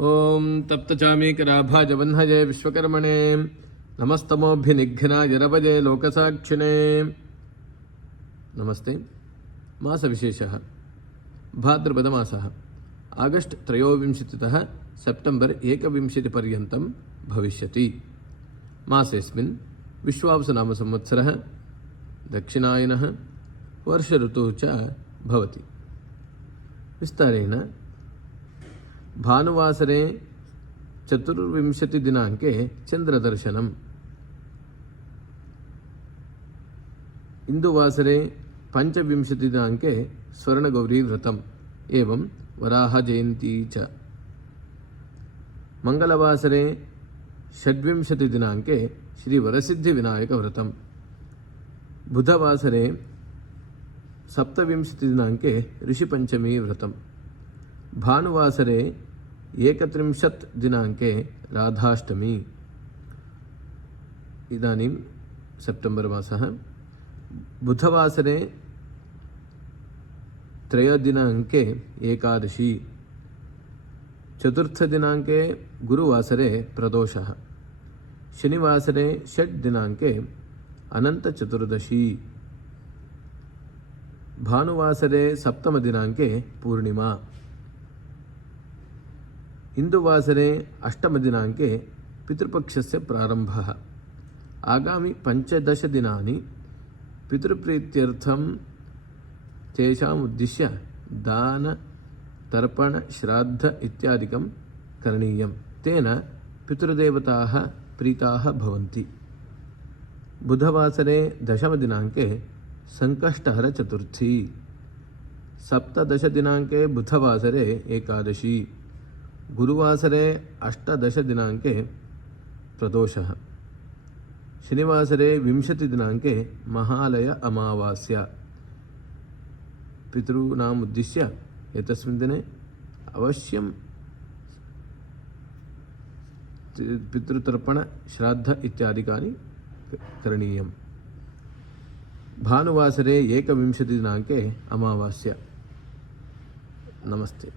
ओम तप्तचामीकराभाजवह्नये विश्वकर्मणे नमस्तमोऽभ्यनिघ्नाय रवये लोकसाक्षिणे। नमस्ते। मासविशेषः भाद्रपदमासः August 23तः September 21 पर्यन्तं भविष्यति। मासेऽस्मिन् विश्वावसुनामसंवत्सरः दक्षिणायनः वर्षऋतुः च भवति। विस्तारेण भानुवासरे 24 दिनाङ्के चन्द्रदर्शनम्, इन्दुवासरे 25 दिनाङ्के स्वर्णगौरीव्रतम् एवं वराहजयन्ती च। मंगलवासरे 26 दिनाङ्के श्रीवरसिद्धिविनायकव्रतम्, बुधवासरे 27 दिनाङ्के ऋषिपञ्चमी व्रतम्, भानुवासरे 31 दिनाङ्के राधाष्टमी। इदानीं सेप्टेम्बर् मासः। बुधवासरे 3 दिनाङ्के एकादशी, 4 दिनाङ्के गुरुवासरे प्रदोषः, शनिवासरे 6 दिनाङ्के अनन्तचतुर्दशी, भानुवासरे 7 दिनाङ्के पूर्णिमा, इन्दुवासरे 8 दिनाङ्के पितृपक्षस्य प्रारम्भः। आगामि 15 दिनानि पितृप्रीत्यर्थं तेषाम् उद्दिश्य दान तर्पण श्राद्ध इत्यादिकं करणीयं, तेन पितृदेवताः प्रीताः भवन्ति। बुधवासरे 10 दिनाङ्के संकष्टहर चतुर्थी, 17 दिनाङ्के बुधवासरे एकादशी, गुरुवासरे 18 दिनाङ्के प्रदोषः, शनिवासरे 20 दिनाङ्के महालय अमावास्या। पितॄणाम् उद्दिश्य एतस्मिन् दिने अवश्यं पितृतर्पण श्राद्ध इत्यादिकानि करणीयम्। भानुवासरे 21 दिनाङ्के अमावास्या। नमस्ते।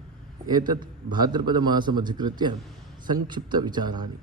एतत् भाद्रपदमासमधिकृत्य संक्षिप्तविचाराणि।